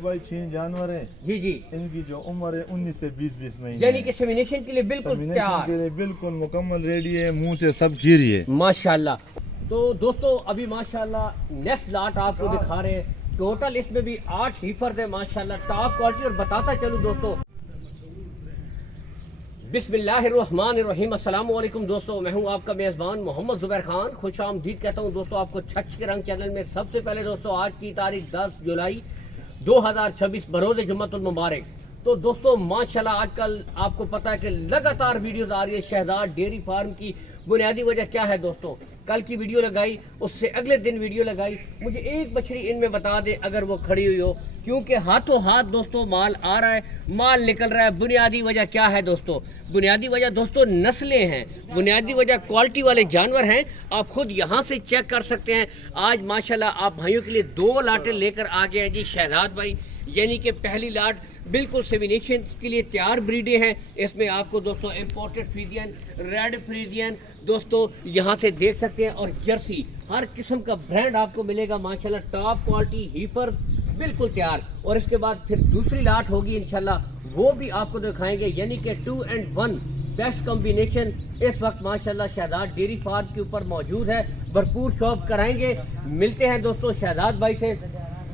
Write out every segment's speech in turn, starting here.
भाई 6 जानवर है जी जी, इनकी जो उम्र है 19 से 20 महीने यानी कि सेमिनेशन के लिए बिल्कुल तैयार, के लिए बिल्कुल मुकम्मल रेडी है, मुंह से सब खीरी है माशाल्लाह। तो दोस्तों अभी माशाल्लाह नेक्स्ट लाट आपको दिखा रहे हैं। टोटल इसमें भी 8 हीफर्स है माशाल्लाह, टॉप क्वालिटी। और बताता चलूँ दोस्तों, बिस्मिल्लाहिर्रहमानिर्रहीम, अस्सलाम वालेकुम दोस्तों, मैं हूं आपका मेज़बान मोहम्मद ज़ुबैर खान। खुश आमदीद कहता हूं दोस्तों आपको छछ के रंग चैनल में। सबसे पहले दोस्तों आज की तारीख 10 जुलाई 2026 बरोज़ जुम्मतुल मुबारक। तो दोस्तों माशाल्लाह आजकल आपको पता है कि लगातार वीडियोस आ रही है शहजाद डेयरी फार्म की। बुनियादी वजह क्या है दोस्तों, कल की वीडियो लगाई, उससे अगले दिन वीडियो लगाई, मुझे एक बछड़ी इनमें बता दे अगर वो खड़ी हुई हो, क्योंकि हाथों हाथ दोस्तों माल आ रहा है, माल निकल रहा है। बुनियादी वजह क्या है दोस्तों, बुनियादी वजह दोस्तों नस्लें हैं, बुनियादी वजह क्वालिटी वाले जानवर हैं। आप खुद यहाँ से चेक कर सकते हैं। आज माशाल्लाह आप भाइयों के लिए 2 लाटें लेकर आ गए हैं जी शहजाद भाई, यानी कि पहली लाट बिल्कुल सेमिनेशन के लिए तैयार ब्रीडें हैं। इसमें आपको दोस्तों इंपोर्टेड फ्रीजियन, रेड फ्रीजियन दोस्तों यहाँ से देख सकते हैं, और जर्सी हर किस्म का ब्रांड आपको मिलेगा माशाल्लाह, टॉप क्वालिटी हीफर बिल्कुल तैयार। और इसके बाद फिर दूसरी लाट होगी इंशाल्लाह, वो भी आपको दिखाएंगे, यानी कि 2 and 1 बेस्ट कॉम्बिनेशन इस वक्त माशाल्लाह शहजाद डेयरी फार्म के ऊपर मौजूद है। भरपूर शॉप कराएंगे। मिलते हैं दोस्तों शहजाद भाई से,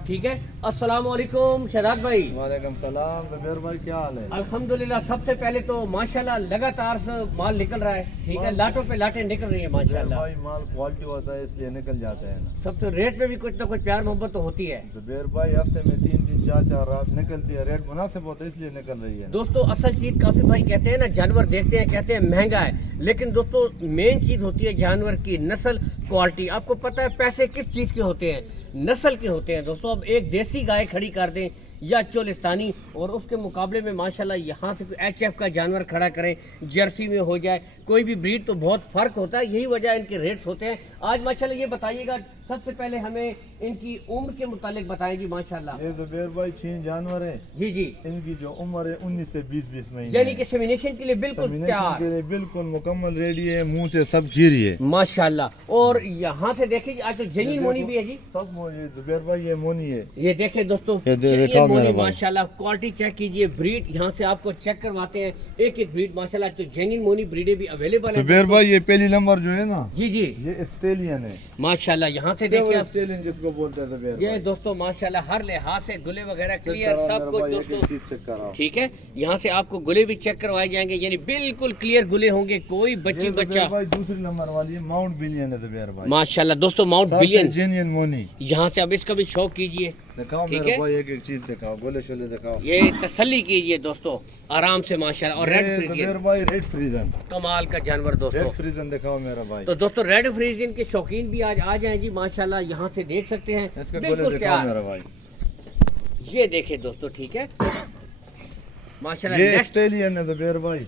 ठीक है। अस्सलाम वालेकुम शहजाद भाई। वालेकुम सलाम ज़ुबैर भाई, क्या हाल है? अल्हम्दुलिल्लाह। सबसे पहले तो माशाल्लाह लगातार से माल निकल रहा है, ठीक है, लाटों पे लाटें निकल रही है माशाल्लाह। भाई माल क्वालिटी होता है इसलिए निकल जाता है ना। सबसे रेट में भी कुछ ना कुछ प्यार मोहब्बत तो होती है ज़ुबैर भाई, हफ्ते में 3-3 4-4 रात निकलती है, रेट मुनासिब होता है इसलिए निकल रही है दोस्तों। असल चीज काफी भाई कहते हैं ना, जानवर देखते हैं कहते हैं महंगा है, लेकिन दोस्तों मेन चीज होती है जानवर की नस्ल, क्वालिटी। आपको पता है पैसे किस चीज के होते हैं, नस्ल के होते हैं दोस्तों। अब एक देसी गाय खड़ी कर दें या चोलिस्तानी, और उसके मुकाबले में माशाल्लाह यहाँ से HF का जानवर खड़ा करें, जर्सी में हो जाए, कोई भी ब्रीड, तो बहुत फर्क होता है। यही वजह इनके रेट्स होते हैं। आज माशाल्लाह ये बताइएगा, सबसे पहले हमें इनकी उम्र के मुतालिक बताएं जी माशाल्लाह। ये ज़ुबैर भाई 6 जानवर है जी जी, इनकी जो उम्र है 19 से 20 महीने, यानी कि सेमिनेशन के लिए बिल्कुल तैयार, के लिए बिल्कुल मुकम्मल रेडी है, मुंह से सब खीरी है माशाल्लाह। और यहाँ से देखिए आज तो जेनिन मोनी भी है जी, सब ये ज़ुबैर भाई ये मोनी है। ये देखे दोस्तों, दिखाओ मेरा भाई। माशाल्लाह क्वालिटी चेक कीजिए, ब्रीड यहाँ से आपको चेक करवाते हैं एक एक ब्रीड माशाल्लाह। तो जेनिन मोनी ब्रीडे भी अवेलेबल है ज़ुबैर भाई। ये पहली नंबर जो है ना, जी जी, ये ऑस्ट्रेलियन है माशाल्लाह। यहाँ से देखिए आप, ऑस्ट्रेलियन जिसको बोलते हैं ज़ुबैर ये भाई। दोस्तों माशाल्लाह हर लिहाज से गुले वगैरह क्लियर सब कुछ दोस्तों, ठीक है। यहाँ से आपको गुले भी चेक करवाए जाएंगे, यानी बिल्कुल क्लियर गुले होंगे, कोई बच्ची बच्चा। भाई दूसरी नंबर वाली है माउंट बिलियन है ज़ुबैर भाई, माशाल्लाह दोस्तों, माउंट बिलियन जेन्युइन मोनी। यहाँ से अब इसका भी शौक कीजिए, दिखाओ ठीक मेरे है। भाई, एक एक चीज दिखाओ, गोले शोले दिखाओ, ये तसल्ली कीजिए दोस्तों आराम से माशाल्लाह। और रेड फ्रीजियन भाई, रेड फ्रीजन कमाल का जानवर दोस्तों, रेड फ्रीजन दिखाओ मेरा भाई। तो दोस्तों रेड फ्रीजियन के शौकीन भी आज आ जाएं जी माशाल्लाह, यहाँ से देख सकते हैं इसके गोले बिल्कुल दिखाओ तैयार। मेरा भाई। ये देखे दोस्तों, ठीक है माशाल्लाह। ये नेक्स्ट ऑस्ट्रेलियन है ज़ुबैर भाई,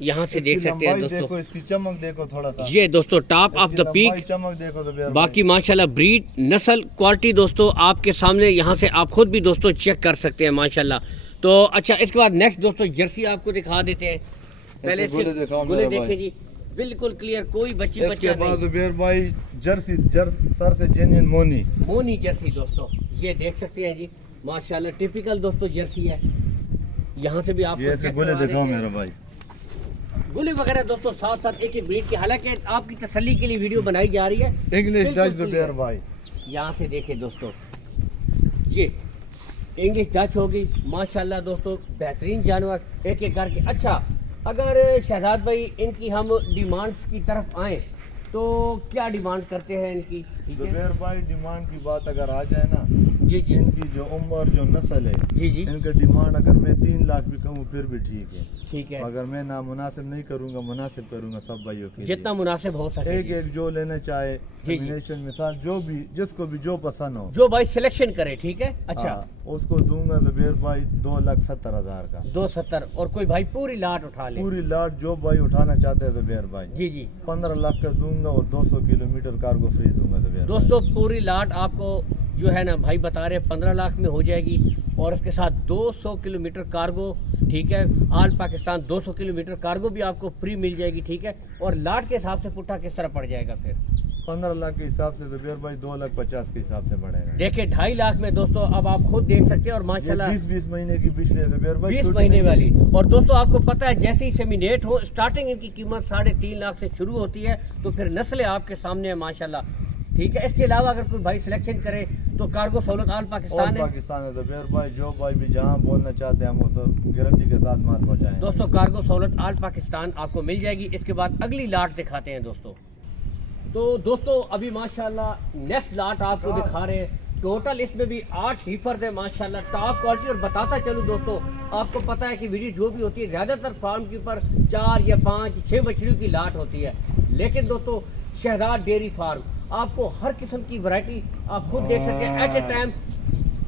यहाँ से देख सकते हैं दोस्तों, देखो इसकी चमक देखो थोड़ा सा, ये दोस्तों टॉप ऑफ द पीक चमक देखो ज़ुबैर बाकी माशाल्लाह ब्रीड, नस्ल, क्वालिटी दोस्तों आपके सामने, यहाँ से आप खुद भी दोस्तों चेक कर सकते हैं माशाल्लाह। तो अच्छा, इसके बाद नेक्स्ट दोस्तों जर्सी आपको दिखा देते हैं। पहले गोले दिखाओ गोले मेरा देखें भाई। जी, बिल्कुल क्लियर, कोई बच्ची इसके बच्चा बाद नहीं। ज़ुबैर भाई जर्सी सर से जेन्युइन मोनी, मोनी जर्सी दोस्तों, ये देख सकते हैं जी माशाल्लाह, टिपिकल दोस्तों जर्सी है। यहाँ से भी आपको ये चेक गोले करवा दिखाओ देते हैं। मेरा भाई। गोले वगैरह दोस्तों साथ साथ एक एक ब्रीड की, हालांकि आपकी तसल्ली के लिए वीडियो बनाई जा रही है। इंग्लिश बिल्कुल डच ज़ुबैर clear। भाई, यहाँ से देखें दोस्तों, ये इंग्लिश डच होगी माशाल्लाह दोस्तों, बेहतरीन जानवर एक एक करके। अच्छा, अगर शहजाद भाई इनकी हम डिमांड्स की तरफ आए तो क्या डिमांड करते हैं इनकी, ठीक है ज़ुबैर भाई? डिमांड की बात अगर आ जाए ना, जी जी इनकी जो उम्र जो नस्ल है, जी जी, इनका डिमांड अगर मैं 3 लाख भी कहूँ फिर भी ठीक है, ठीक है, अगर मैं ना मुनासिब नहीं करूँगा, मुनासिब करूँगा सब भाइयों के जितना लिए। मुनासिब हो सके एक जी। एक जो लेना चाहे, जी। कॉम्बिनेशन मिसाल जो भी जिसको भी जो पसंद हो, जो भाई सिलेक्शन करे, ठीक है। अच्छा, हाँ, उसको दूंगा ज़ुबैर भाई 2,70,000 का, 270। और कोई भाई पूरी लाट उठा ले, पूरी लाट जो भाई उठाना चाहते हैं ज़ुबैर भाई, जी जी 15 लाख का दूंगा और 200 किलोमीटर कार्गो फ्री दूंगा ज़ुबैर भाई। दोस्तों, पूरी लाट आपको जो है ना भाई बता रहे 15 लाख में हो जाएगी, और उसके साथ 200 किलोमीटर कार्गो, ठीक है, ऑल पाकिस्तान 200 किलोमीटर कार्गो भी आपको फ्री मिल जाएगी, ठीक है। और लाट के हिसाब से पुट्ठा किस तरह पड़ जाएगा फिर, 15 लाख के हिसाब से जुबैर भाई 2,50,000 के हिसाब से बढ़ेगा। देखिए 2.5 लाख में दोस्तों अब आप खुद देख सकते हैं। और माशाल्लाह 20 महीने की बिछड़े जुबैर भाई, 20 महीने वाली। और दोस्तों आपको पता है जैसे ही सेमिनेट हो स्टार्टिंग इनकी कीमत 3.5 लाख से शुरू होती है, तो फिर नस्लें आपके सामने है माशाल्लाह। ठीक है, इसके अलावा अगर कोई भाई सिलेक्शन करे तो कार्गो सहूलत ऑल पाकिस्तान है जुबैर भाई। जो भाई भी जहाँ बोलना चाहते हैं हम उस गारंटी के साथ माल पहुँचाएं। दोस्तों कार्गो सहूलत ऑल पाकिस्तान आपको मिल जाएगी। इसके बाद अगली लाट दिखाते हैं दोस्तों। तो दोस्तों अभी माशाल्लाह नेक्स्ट लाट आपको दिखा रहे हैं। टोटल इसमें भी 8 हीफर्स है माशाल्लाह, टॉप क्वालिटी। और बताता चलूँ दोस्तों, आपको पता है कि वीडियो जो भी होती है ज़्यादातर फार्म के ऊपर 4 या 5 6 बछड़ियों की लाट होती है। लेकिन दोस्तों शहजाद डेयरी फार्म आपको हर किस्म की वैरायटी आप खुद देख सकते हैं।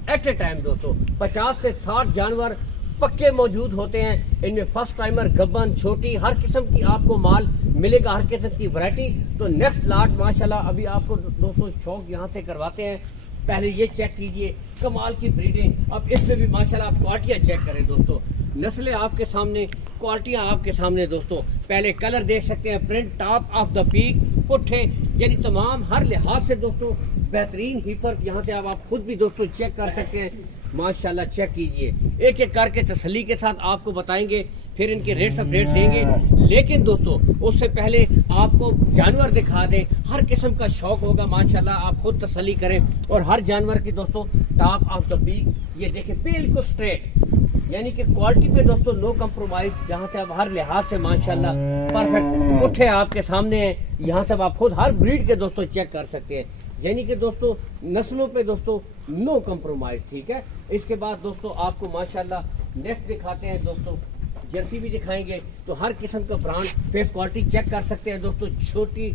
एट ए टाइम दोस्तों 50 से 60 जानवर पक्के मौजूद होते हैं। इनमें फर्स्ट टाइमर, गब्बन, छोटी, हर किस्म की आपको माल मिलेगा, हर किस्म की वैरायटी। तो नेक्स्ट लाट माशाल्लाह अभी आपको दोस्तों शौक यहाँ से करवाते हैं। पहले ये चेक कीजिए, कमाल की ब्रीडें। अब इसमें भी माशाल्लाह आप क्वालिटियाँ चेक करें दोस्तों, नस्लें आपके सामने, क्वालिटियाँ आपके सामने दोस्तों। पहले कलर देख सकते हैं, print, top of the peak, पुट्ठे, यानी तमाम हर लिहाज से दोस्तों बेहतरीन हीपर यहाँ से आप खुद भी दोस्तों चेक कर सकते हैं माशाल्लाह। चेक कीजिए, एक एक करके तसल्ली के साथ आपको बताएंगे, फिर इनके रेट्स अपडेट देंगे। लेकिन दोस्तों उससे पहले आपको जानवर दिखा दें। हर किस्म का शौक होगा माशाल्लाह, आप खुद तसल्ली करें। और हर जानवर की दोस्तों टॉप ऑफ द पीक ये देखें, बिल्कुल स्ट्रेट, यानी कि क्वालिटी पे दोस्तों नो कंप्रोमाइज। यहाँ से आप हर लिहाज से माशाल्लाह परफेक्ट पुट्ठे आपके सामने हैं। यहाँ से आप खुद हर ब्रीड के दोस्तों चेक कर सकते हैं, यानी कि दोस्तों नस्लों पे दोस्तों नो कंप्रोमाइज। ठीक है, इसके बाद दोस्तों आपको माशाल्लाह नेक्स्ट दिखाते हैं दोस्तों, जर्सी भी दिखाएंगे। तो हर किस्म का ब्रांड फेस क्वालिटी चेक कर सकते हैं दोस्तों। छोटी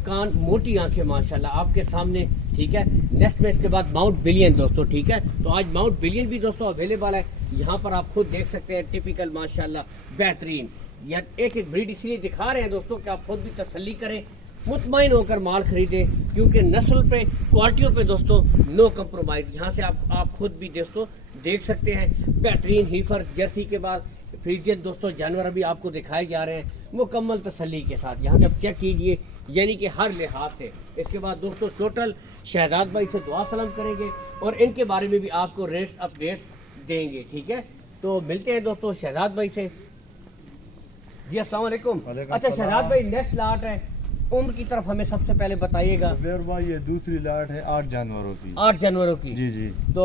कान, मोटी आंखें माशाल्लाह आपके सामने। ठीक है, नेक्स्ट में इसके बाद माउंट बिलियन दोस्तों। ठीक है, तो आज माउंट बिलियन भी दोस्तों अवेलेबल है। यहाँ पर आप खुद देख सकते हैं, टिपिकल माशाल्लाह बेहतरीन। या एक एक ब्रीड इसलिए दिखा रहे हैं दोस्तों कि आप खुद भी तसल्ली करें, मुतमईन होकर माल खरीदें, क्योंकि नस्ल पे, क्वालिटियों पे दोस्तों नो कंप्रोमाइज। यहाँ से आप खुद भी दोस्तों देख सकते हैं बेहतरीन हीफर। जर्सी के बाद फ्रीजियन दोस्तों जानवर अभी आपको दिखाए जा रहे हैं मुकम्मल तसल्ली के साथ। यहाँ से आप चेक कीजिए, यानी कि हर लिहाज से। इसके बाद दोस्तों टोटल शहजाद भाई से दुआ सलाम करेंगे और इनके बारे में भी आपको रेट्स अपडेट्स देंगे। ठीक है, तो मिलते हैं दोस्तों शहजाद भाई से। जी अस्सलाम वालेकुम। अच्छा शहजाद भाई, नेक्स्ट लाट है, उम्र की तरफ हमें सबसे पहले बताइएगा। जुबैर भाई ये दूसरी लाट है 8 जानवरों की। 8 जानवरों की? जी जी। तो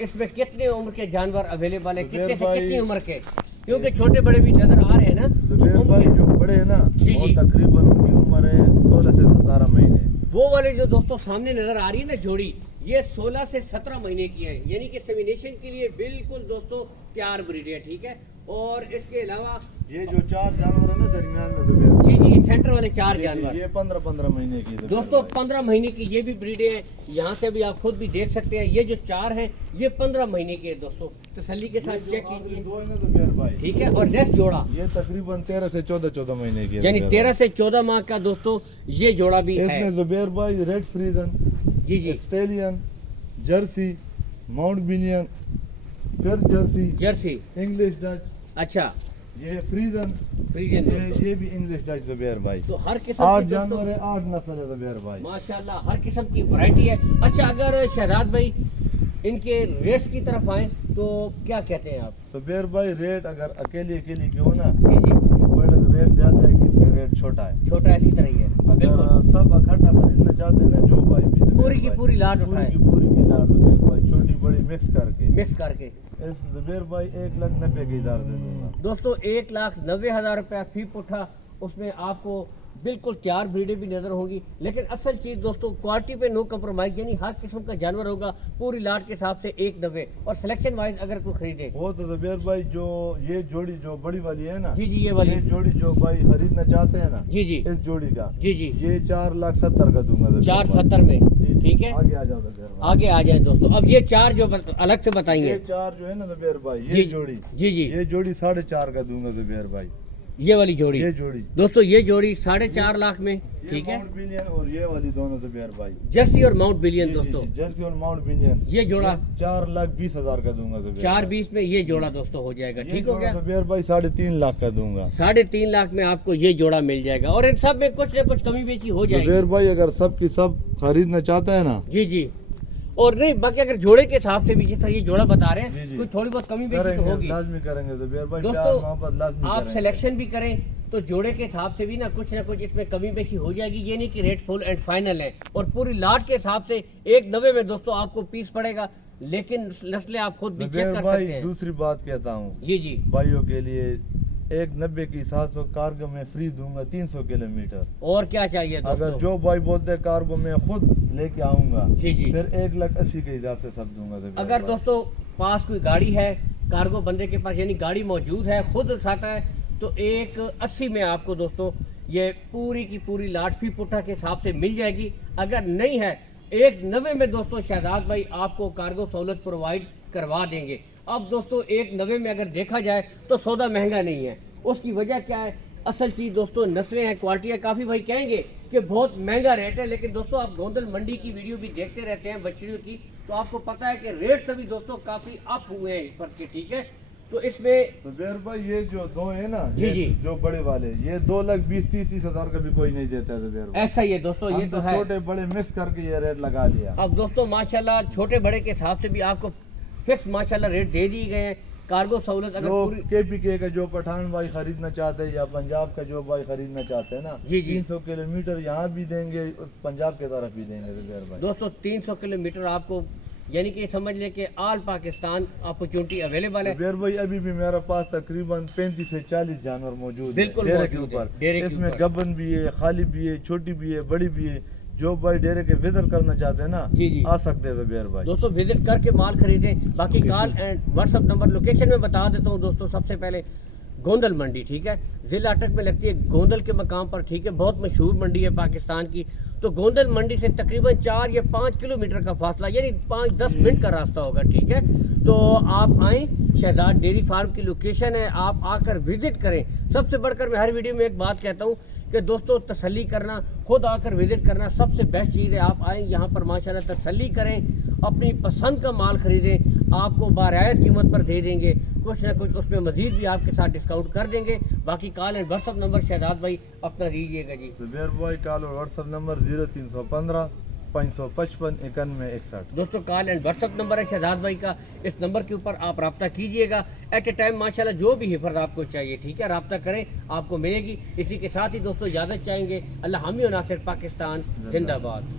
इसमें कितने उम्र के जानवर अवेलेबल है, कितने से कितनी उम्र के? क्योंकि छोटे बड़े भी नजर आ रहे हैं ना। जुबैर भाई जो बड़े हैं ना, जी वो जी, तकरीबन उनकी उम्र है 16 से 17 महीने। वो वाले जो दोस्तों सामने नजर आ रही है ना जोड़ी, ये 16 से 17 महीने की है, यानी कि सेमिनेशन के लिए बिल्कुल दोस्तों तैयार ब्रीड है। ठीक है, और इसके अलावा ये जो 4 जानवर है ना दरमियान में जुबैर, जी जी, सेंटर वाले 4 जानवर ये 15 महीने की दोस्तों, 15 महीने की ये भी ब्रीडें हैं। यहाँ से भी आप खुद भी देख सकते हैं, ये जो 4 हैं ये 15 महीने के दोस्तों, तसल्ली के साथ चेक कीजिए। दो है ना जुबैर भाई, ठीक है, और नेक्स्ट जोड़ा ये तकरीबन 13 से 14 महीने की है, यानी 13 से 14 माह का दोस्तों ये जोड़ा भी है। इसमें जुबैर भाई रेड फ्रीजन, जी जी, ऑस्ट्रेलियन, जर्सी, माउंट बिलियन, फिर जर्सी, इंग्लिश डच, अच्छा ये फ्रीजन, फ्रीजियन दोस्तों। ये भी इंग्लिश डच जुबैर भाई। तो हर किस्म 8 की जानवर दोस्तों है, 8 नस्ल है जुबैर भाई माशाल्लाह, हर किस्म की वैरायटी है। अच्छा अगर शहजाद भाई इनके रेट्स की तरफ आए तो क्या कहते हैं आप? जुबैर भाई रेट अगर अकेली की हो ना, जी जी, बड़े रेट ज्यादा है कि इसका रेट छोटा है। छोटा इसी तरह ही है बिल्कुल। अगर सब इकट्ठा खरीदना चाहते हैं ना, जो भाई भी जुबैर पूरी की भाई, पूरी लाट उठाए, पूरी की लाट जुबैर भाई, छोटी बड़ी मिक्स करके इस जुबैर भाई 1,90,000 दे दूंगा दोस्तों। 1,90,000 रुपया फी पुट्ठा, उसमें आपको बिल्कुल तैयार ब्रीडें भी नजर होगी। लेकिन असल चीज दोस्तों क्वालिटी पे नो कंप्रोमाइज, यानी हर किस्म का जानवर होगा पूरी लाट के हिसाब से 1,90। और सिलेक्शन वाइज अगर कोई खरीदे वो तो जुबैर भाई जो ये जोड़ी जो बड़ी वाली है ना, जी जी, ये वाली ये जोड़ी जो भाई खरीदना चाहते हैं ना, जी जी, इस जोड़ी का जी जी, ये 4,70,000 का दूंगा जुबैर 470 में। भाई। ठीक है, आगे आ जाओ जुबैर भाई, आगे आ जाए दोस्तों। अब ये 4 जो अलग से बताइए, ये 4 जो है ना जुबैर भाई, जी ये जोड़ी, जी जी, ये जोड़ी 4.5 का दूंगा जुबैर भाई। ये वाली जोड़ी, ये जोड़ी दोस्तों ये जोड़ी 4.5 लाख में, ठीक है। माउंट बिलियन और ये वाली दोनों जुबैर भाई, जर्सी और माउंट बिलियन दोस्तों, जर्सी और माउंट बिलियन, ये जोड़ा 4,20,000 का दूंगा जुबैर। 4,20 में ये जोड़ा दोस्तों हो जाएगा, ठीक हो गया। जुबैर भाई 3.5 लाख का दूंगा। 3.5 लाख में आपको ये जोड़ा मिल जाएगा और इन सब में कुछ न कुछ कमी बेची हो जाएगी जुबैर भाई, अगर सब की सब खरीदना चाहता है ना, जी जी। और नहीं बाकी अगर जोड़े के हिसाब से भी जिस तरह ये जोड़ा बता रहे हैं, कुछ थोड़ी बहुत कमी बेची तो होगी, लाजमी करेंगे जुबैर भाई। दोस्तों आप सिलेक्शन भी करें तो जोड़े के हिसाब से भी ना कुछ इसमें कमी बेची हो जाएगी। ये नहीं कि रेट फुल एंड फाइनल है। और पूरी लाट के हिसाब से 190 में दोस्तों आपको पीस पड़ेगा, लेकिन नस्लें आप खुद भी चेक कर सकते हैं। दूसरी बात कहता हूँ जी जी, भाइयों के लिए 190 की 700 कार्गो में फ्री दूंगा 300 किलोमीटर। और क्या चाहिए दोस्तों? अगर जो भाई बोलते कार्गो में खुद लेके आऊंगा जी जी, फिर 1,80,000 के हिसाब से सब दूंगा। अगर दोस्तों पास कोई गाड़ी है, कार्गो बंदे के पास यानी गाड़ी मौजूद है, खुद उठाता है, तो 1,80 में आपको दोस्तों ये पूरी की पूरी लाट फी पुट्ठा के हिसाब से मिल जाएगी। अगर नहीं है 190 में दोस्तों शहजाद भाई आपको कार्गो सहूलत प्रोवाइड करवा देंगे। अब दोस्तों 190 में अगर देखा जाए तो सौदा महंगा नहीं है। उसकी वजह क्या है? असल चीज़ दोस्तों नस्लें हैं, क्वालिटियाँ। काफ़ी भाई कहेंगे कि बहुत महंगा रेट है, लेकिन दोस्तों आप गोंदल मंडी की वीडियो भी देखते रहते हैं बछड़ियों की, तो आपको पता है कि रेट सभी दोस्तों काफ़ी अप हुए हैं इस पर के, ठीक है। तो इसमें जुबैर भाई ये जो दो है ना, जी जी, जो बड़े वाले, ये 2,20,30,000 का भी कोई नहीं देता है जुबैर भाई। ऐसा ही है दोस्तों, ये तो है। छोटे बड़े मिक्स करके ये रेट लगा लिया। अब दोस्तों माशाल्लाह छोटे बड़े के हिसाब से भी आपको फिक्स माशाल्लाह रेट दे दिए गए हैं। कार्गो सहूलत अगर जो पूरी KPK का जो पठान भाई खरीदना चाहते हैं या पंजाब का जो भाई खरीदना चाहते हैं ना, जी जी, 300 किलोमीटर यहाँ भी देंगे, पंजाब के तरफ भी देंगे जुबैर भाई। दोस्तों 300 किलोमीटर आपको यानी कि समझ ले कि ऑल पाकिस्तान अपॉर्चुनिटी अवेलेबल है। जुबैर भाई अभी भी मेरे पास तकरीबन 35 से 40 जानवर मौजूद है बिल्कुल डेरे के मौजूद है, ऊपर। डेरे के इसमें ऊपर। गबन भी है, खाली भी है, छोटी भी है, बड़ी भी है। जो भाई डेरे के विजिट करना चाहते हैं ना, जी जी, आ सकते हैं जुबैर भाई। दोस्तों विजिट करके माल खरीदें। बाकी call and WhatsApp number location में बता देता हूँ दोस्तों। सबसे पहले गोंदल मंडी, ठीक है, जिला अटक में लगती है, गोंदल के मकाम पर, ठीक है। बहुत मशहूर मंडी है पाकिस्तान की। तो गोंदल मंडी से तकरीबन 4 या 5 किलोमीटर का फासला, यानी 5-10 मिनट का रास्ता होगा, ठीक है। तो आप आएँ, शहजाद डेयरी फार्म की लोकेशन है, आप आकर विजिट करें। सबसे बढ़कर मैं हर वीडियो में एक बात कहता हूँ कि दोस्तों तसल्ली करना, खुद आकर विजिट करना सबसे बेस्ट चीज़ है। आप आएँ यहाँ पर माशाल्लाह तसल्ली करें, अपनी पसंद का माल खरीदें, आपको बारायत कीमत पर दे देंगे। कुछ ना कुछ उसमें मजीद भी आपके साथ डिस्काउंट कर देंगे। बाकी call and WhatsApp number Shahzad भाई अपना दीजिएगा जी। जुबैर भाई कॉल और व्हाट्सअप नंबर 0315 555 91 61। दोस्तों कॉल एंड व्हाट्सअप नंबर है शहजाद भाई का, इस नंबर के ऊपर आप रब्ता कीजिएगा। एट ए टाइम माशाल्लाह जो भी हिफाजत आपको चाहिए, ठीक है, रब्ता करें, आपको मिलेगी। इसी के साथ ही दोस्तों इजाज़त चाहेंगे। अल्लाह हामी और नासिर, पाकिस्तान जिंदाबाद।